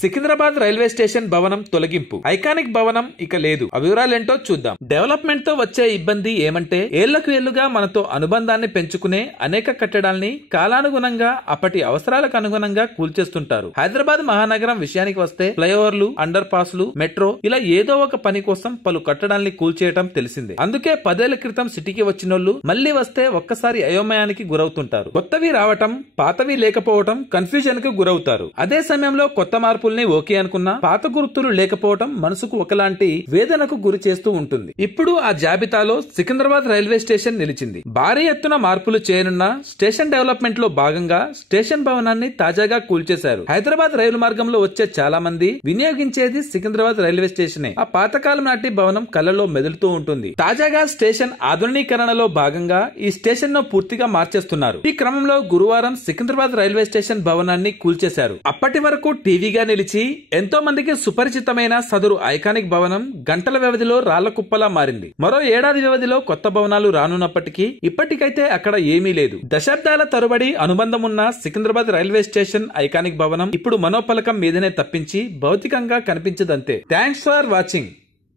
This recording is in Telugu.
సికింద్రాబాద్ రైల్వే స్టేషన్ భవనం తొలగింపు. ఐకానిక్ భవనం ఇక లేదు. ఆ వివరాలేంటో చూద్దాం. డెవలప్మెంట్ తో వచ్చే ఇబ్బంది ఏమంటే ఏళ్లకు ఏళ్లుగా మనతో అనుబంధాన్ని పెంచుకునే అనేక కట్టడాల్ని కాలానుగుణంగా అప్పటి అవసరాలకు అనుగుణంగా కూల్చేస్తుంటారు. హైదరాబాద్ మహానగరం విషయానికి వస్తే ఫ్లైఓవర్లు, అండర్ పాస్లు, మెట్రో ఇలా ఏదో ఒక పని కోసం పలు కట్టడాల్ని కూల్చేయటం తెలిసిందే. అందుకే 10 ఏళ్ల క్రితం సిటీకి వచ్చినోళ్లు మళ్లీ వస్తే ఒక్కసారి అయోమయానికి గురవుతుంటారు. కొత్తవి రావటం, పాతవి లేకపోవటం కన్ఫ్యూజన్ కు గురవుతారు. అదే సమయంలో కొత్త మార్పుల్ని ఓకే అనుకున్నా పాత గుర్తులు లేకపోవటం మనసుకు ఒకలాంటి వేదనకు గురి చేస్తూ ఉంటుంది. ఇప్పుడు ఆ జాబితాలో సికింద్రాబాద్ రైల్వే స్టేషన్ నిలిచింది. భారీ ఎత్తున మార్పులు చేయనున్న స్టేషన్ డెవలప్మెంట్ లో భాగంగా స్టేషన్ భవనాన్ని తాజాగా కూల్చేశారు. హైదరాబాద్ రైలు మార్గంలో వచ్చే చాలా మంది వినియోగించేది సికింద్రాబాద్ రైల్వే స్టేషనే. ఆ పాతకాలం నాటి భవనం కళ్ళలో మెదులుతూ ఉంటుంది. తాజాగా స్టేషన్ ఆధునీకరణలో భాగంగా ఈ స్టేషన్ ను పూర్తిగా మార్చేస్తున్నారు. ఈ క్రమంలో గురువారం సికింద్రాబాద్ రైల్వే స్టేషన్ భవనాన్ని కూల్చేశారు. అప్పటి వరకు టీవీగా నిలిచి ఎంతో మందికి సుపరిచితమైన సదరు ఐకానిక్ భవనం గంటల వ్యవధిలో రాళ్ల కుప్పలా మారింది. మరో ఏడాది వ్యవధిలో కొత్త భవనాలు రానున్నప్పటికీ ఇప్పటికైతే అక్కడ ఏమీ లేదు. దశాబ్దాల తరబడి అనుబంధం ఉన్న సికింద్రాబాద్ రైల్వే స్టేషన్ ఐకానిక్ భవనం ఇప్పుడు మనోపలకం మీదనే తప్పించి భౌతికంగా కనిపించదంతే. Thanks for watching.